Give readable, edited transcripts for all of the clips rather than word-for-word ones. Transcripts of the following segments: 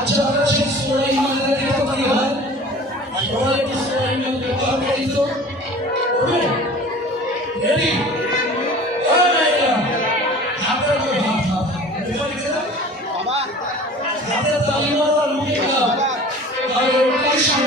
আচ্ছা আমরা সেই সুলাইমানের কথা কি হয় সবাই একটু সুলাইমান ব্যবহার করি তো করবে রেডি ওই মাইয়া হাতের মধ্যে হাত বাবা হাতের তালি মারা লুকে গেল আর কৃষ্ণ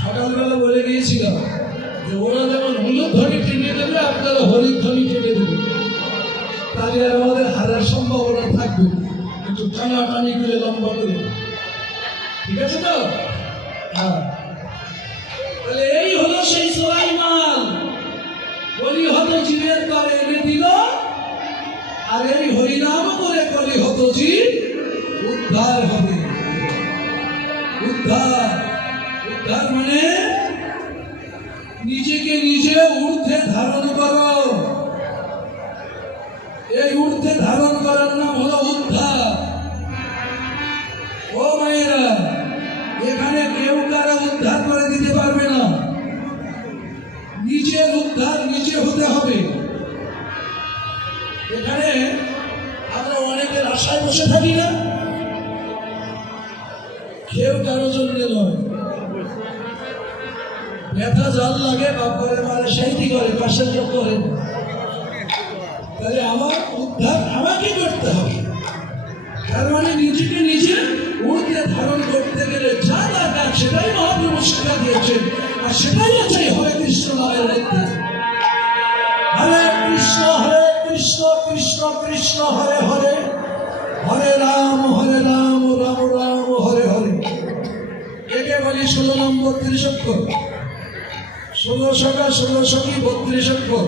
সকালবেলা বলে গিয়েছিলাম যে ওরা যেমন হুলুধ্বনি টেনে দেবে আপনারা হরিধ্বনি টেনে দেবে, তাহলে আর আমাদের হারার সম্ভাবনা থাকবে। একটু টানাটানি করে লম্বা করে, ঠিক আছে তো? হ্যাঁ, তাহলে এই হলো সেই সুলাইমান, কলি হত জীবের তরে এনে দিল, আর এই হরিনাম করে কলি হত জীব উদ্ধার হবে। উদ্ধার উদ্ধার মানে নিজেকে নিজে ঊর্ধ্বে ধারণ করো। এই ঊর্ধ্বে ধারণ করার নাম হলো উদ্ধার। ও মায়েরা, এখানে কেউ কারা উদ্ধার করে দিতে পারবে না, নিজের উদ্ধার নিজে হতে হবে। এখানে আমরা অনেকের আশায় বসে থাকি না, কেউ কারো জন্য নয়। ব্যথা জাল লাগে, বাপরে মারে সাইতি করে, পাশের লোক করে। তাহলে আমার উদ্ধার আমাকে করতে হবে। তার মানে নিজেকে নিজে ঊর্ধ্বে ধারণ করতে গেলে যা দরকার সেটাই মহাপ্রভু শিক্ষা দিয়েছেন, আর সেটাই আছে হরে কৃষ্ণ নামের মধ্যে। হরে কৃষ্ণ কৃষ্ণ কৃষ্ণ হরে হরে, হরে রাম রাম রাম হরে হরে। একে বলি 16 নম্বর 30 অক্ষর, 16 সখা 16 সখী 32 অক্ষর।